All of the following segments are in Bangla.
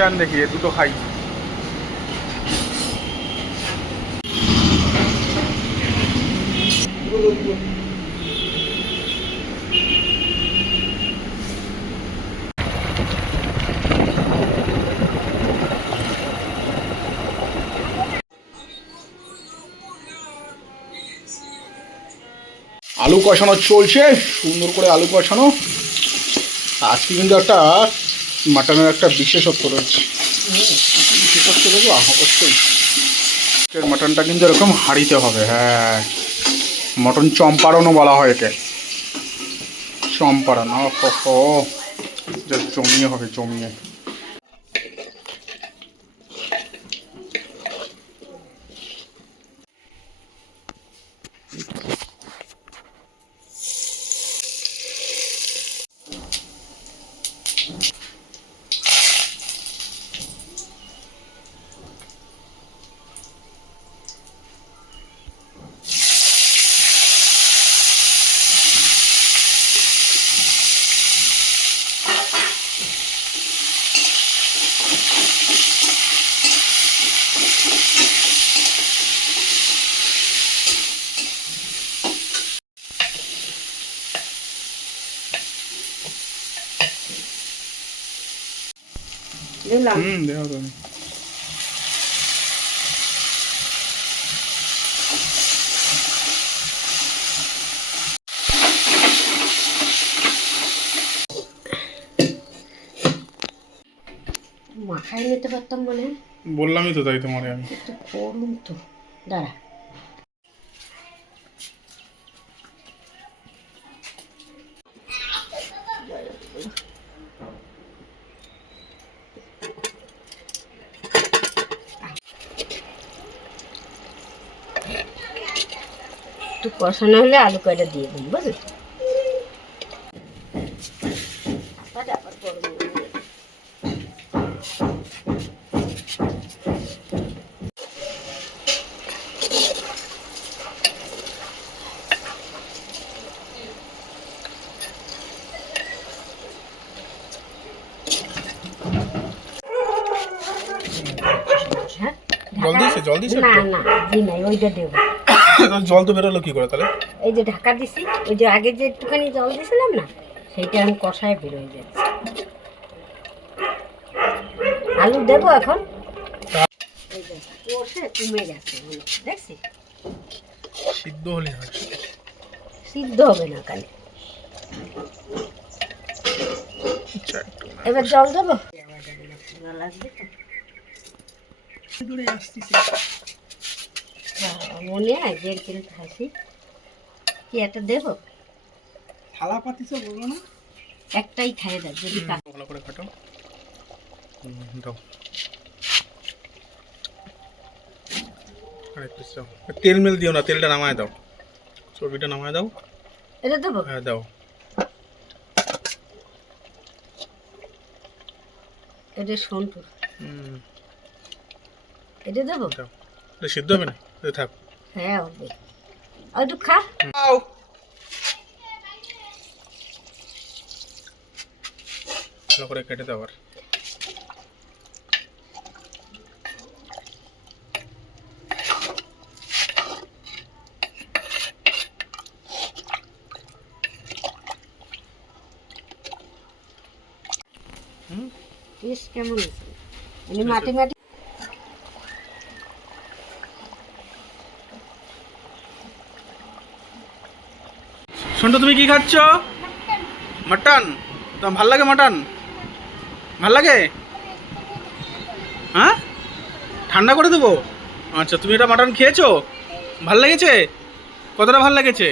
চিকেন দেখি, দুটো খাই। আলু কষানো চলছে, সুন্দর করে আলু কষানো। আজকে কিন্তু একটা মাটনের একটা বিশেষত্ব রয়েছে। বিশেষত্ব দেবো অবশ্যই, মাটনটা কিন্তু এরকম হাঁড়িতে হবে। হ্যাঁ, মটন চম্পারনও বলা হয় একে, চম্পারন। ও জমিয়ে হবে, জমিয়ে। দেখো তুমি। মাখাই নিতে পারতাম মনে হয়। বললামই তো তাই তোমারে আমি। একটু করুন তো, দাঁড়া। একটু কষানো হলে আলু কয়টা দিয়ে দিই, বুঝলি? জল দিয়েছে, জল দিয়েছে না না দিই নাই, ওইটা দেবো। জল তো বেরোলো কি করে তাহলে? এই যে ঢাকা দিছি, ওই যে আগে যে একটুখানি জল দিয়েছিলাম না, সেইটা আমি কষায় বেরোয় যাচ্ছে। আলু দেবো এখন। এই যে কষে কমে গেছে, দেখছি। সিদ্ধ হলে হয়, সিদ্ধ হবে না কালে। এবার জল দেবো, লাগবে তো মনে হয় 1.5 কিলো খাসি। কি একটা দেবো? থালা পাতিছে বলবো না, একটাই খাইয়ে দেয় যদি ভালো করে কাটো। দাও আরেক পিস দাও। তেল মেল দিও না, তেলটা নামায় দাও, চর্বিটা নামায় দাও। এটা দেবো? হ্যাঁ দাও। এটা সন্টুর, এটা দেবো? দাও, এটা সিদ্ধ হবে না, এটা থাক। হ্যাঁ হবে, আর একটু খা। ভালো করে কেটে দাও। আর বেশ কেমন আছে, মানে মাটি মাটি। শুনতো তুমি কি খাচ্ছ? মাটন। তোমার ভাল লাগে মাটন? ভাল লাগে? হ্যাঁ, ঠান্ডা করে দেবো। আচ্ছা, তুমি এটা মাটন খেয়েছো? ভাল লেগেছে? কতটা ভাল লেগেছে?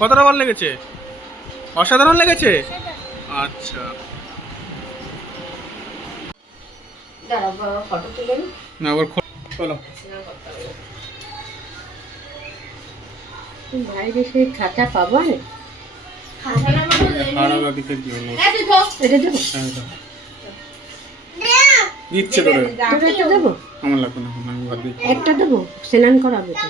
কতটা ভাল লেগেছে? অসাধারণ লেগেছে। আচ্ছা, ফটো তুলে নি না আবার চলো। বাইরে সে খাতা পাবো না। দিচ্ছে তোরে, দেবো? আমার লাগবে না, আমি বাদ দিই। একটা দেবো, স্নান করাবে তো।